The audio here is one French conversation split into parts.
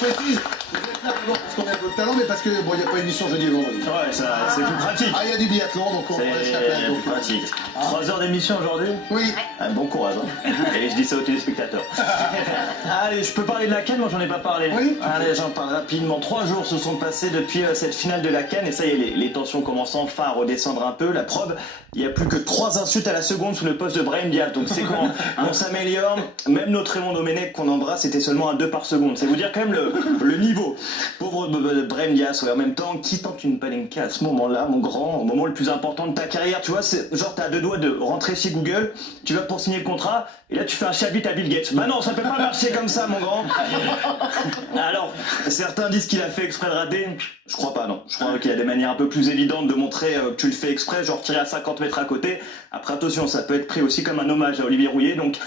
précise. Parce qu'on a un peu de talent, mais parce que bon, il n'y a pas une émission jeudi et vendredi. Ouais, ça, c'est plus pratique. Ah, il y a du biathlon, donc on laisse la place. C'est plus pratique. Ah. 3 heures d'émission aujourd'hui. Oui. Bon courage. Hein. Et je dis ça aux téléspectateurs. Allez, je peux parler de la Cannes, moi j'en ai pas parlé. Oui. Allez, j'en parle rapidement. 3 jours se sont passés depuis cette finale de la Cannes et ça y est, les tensions commencent enfin à redescendre un peu. La preuve, il n'y a plus que 3 insultes à la seconde sous le poste de Brahim Diaz. Donc c'est quand on s'améliore. Même notre Raymond Domenech qu'on embrasse était seulement à 2 par seconde. C'est vous dire quand même le niveau. Pauvre Brahim Diaz, ouais, en même temps, qui tente une Panenka à ce moment-là, mon grand, au moment le plus important de ta carrière, tu vois, c'est genre t'as 2 doigts de rentrer chez Google, tu vas pour signer le contrat, et là tu fais un chabit à Bill Gates. Bah non, ça peut pas marcher comme ça, mon grand. Alors, certains disent qu'il a fait exprès de rater. Je crois pas, non. Je crois qu'il y a des manières un peu plus évidentes de montrer que tu le fais exprès, genre tirer à 50 mètres à côté. Après, attention, ça peut être pris aussi comme un hommage à Olivier Rouillet, donc...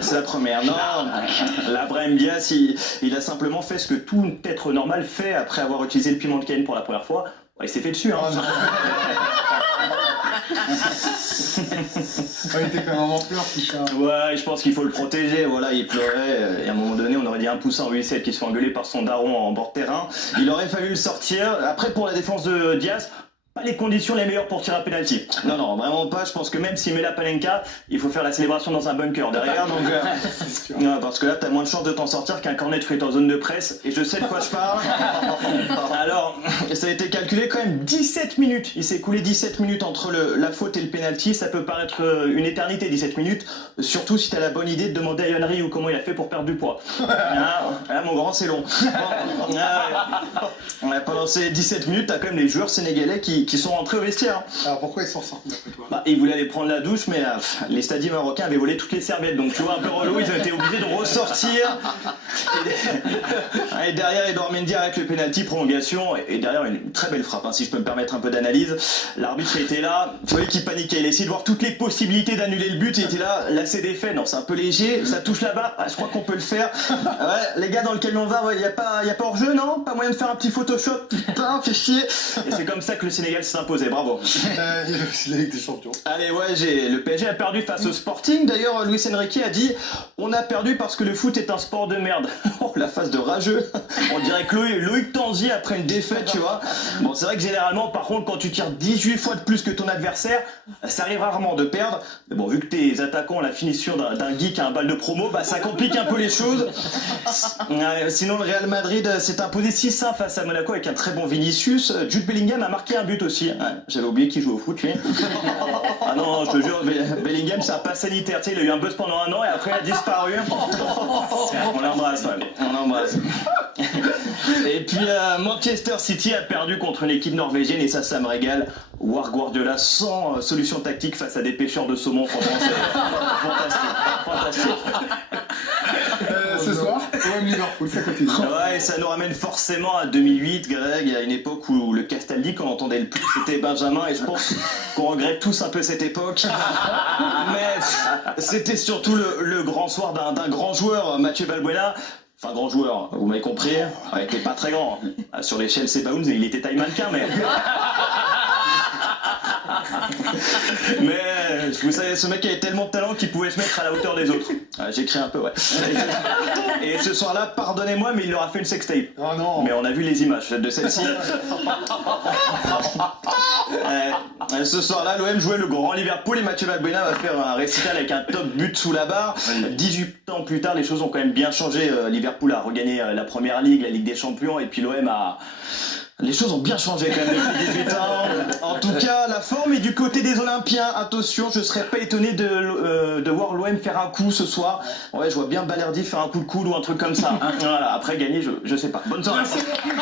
C'est la première. Non, la Brahim Diaz, il a simplement fait ce que tout être normal fait après avoir utilisé le piment de Cayenne pour la première fois. Il s'est fait dessus, hein. Oh, non. Il était quand même en pleurs, tout ça. Ouais, je pense qu'il faut le protéger. Voilà, il pleurait. Et à un moment donné, on aurait dit un poussin en U7 qui se fait engueuler par son daron en bord de terrain. Il aurait fallu le sortir. Après, pour la défense de Diaz, pas les conditions les meilleures pour tirer à penalty. Non, non, vraiment pas. Je pense que même s'il met la Panenka, il faut faire la célébration dans un bunker derrière. Donc, non, parce que là, t'as moins de chances de t'en sortir qu'un cornet de frites en zone de presse. Et je sais de quoi je parle. Alors, ça a été calculé quand même 17 minutes. Il s'est écoulé 17 minutes entre la faute et le penalty. Ça peut paraître une éternité, 17 minutes. Surtout si t'as la bonne idée de demander à Yohan Ryu comment il a fait pour perdre du poids. Là, mon grand, c'est long. Pendant ces 17 minutes, t'as quand même les joueurs sénégalais qui sont rentrés au vestiaire. Alors pourquoi ils sont sortis d'après toi? Ils voulaient aller prendre la douche, mais les stadiers marocains avaient volé toutes les serviettes. Donc tu vois, un peu relou, ils ont été obligés de ressortir. Et derrière, Edouard Mendy avec le penalty, prolongation. Et derrière, une très belle frappe, hein, si je peux me permettre un peu d'analyse. L'arbitre était là, tu voyais qu'il paniquait. Il essayait de voir toutes les possibilités d'annuler le but. Il était là, c'est des faits. Non, c'est un peu léger. Ça touche là-bas. Je crois qu'on peut le faire. Ouais, les gars dans lequel on va, il n'y a pas hors-jeu, non? Pas moyen de faire un petit Photoshop? Putain, fait chier. Et c'est comme ça que le Sénégal s'est imposé. Bravo. C'est la Ligue des Champions. Allez, ouais, le PSG a perdu face au Sporting. D'ailleurs, Luis Enrique a dit « On a perdu parce que le foot est un sport de merde. » Oh, la face de rageux. On dirait que Loïc Tanzi après une défaite, tu vois. Bon, c'est vrai que généralement, par contre, quand tu tires 18 fois de plus que ton adversaire, ça arrive rarement de perdre. Mais bon, vu que tes attaquants ont la finition d'un geek à un bal de promo, ça complique un peu les choses. Sinon, le Real Madrid s'est imposé 6-1 face à Monaco avec un très bon Vinicius. Jude Bellingham a marqué un but aussi. J'avais oublié qu'il joue au foot, lui. Ah non, je te jure, Bellingham, c'est un pas sanitaire. Tu sais, il a eu un buzz pendant 1 an et après, il a disparu. On l'embrasse, ouais. On l'embrasse. Et puis, Manchester City a perdu contre une équipe norvégienne et ça me régale. War Guardiola sans solution tactique face à des pêcheurs de saumon. Franchement, c'est fantastique. Ce soir, OM Liverpool, ça continue. Ouais, et ça nous ramène forcément à 2008, Greg, à une époque où le Castaldi qu'on entendait le plus, c'était Benjamin, et je pense qu'on regrette tous un peu cette époque. Mais c'était surtout le grand soir d'un grand joueur, Mathieu Valbuena. Enfin, grand joueur, vous m'avez compris, il était pas très grand. Sur l'échelle Sebaoun, il était taille mannequin, mais... Mais vous savez, ce mec avait tellement de talent qu'il pouvait se mettre à la hauteur des autres. J'écris un peu, ouais. Et ce soir-là, pardonnez-moi, mais il leur a fait une sextape. Oh non. Mais on a vu les images de celle-ci. Ce soir-là, l'OM jouait le grand Liverpool et Mathieu Valbuena va faire un récital avec un top but sous la barre. 18 ans plus tard, les choses ont quand même bien changé. Liverpool a regagné la Première Ligue, la Ligue des Champions, et puis l'OM a... Les choses ont bien changé quand même depuis 18 ans. En tout cas, la forme est du côté des Olympiens. Attention, je serais pas étonné de voir l'OM faire un coup ce soir. Ouais, je vois bien Balerdi faire un coup de coude ou un truc comme ça. Voilà, après gagner, je sais pas. Bonne soirée. Merci beaucoup.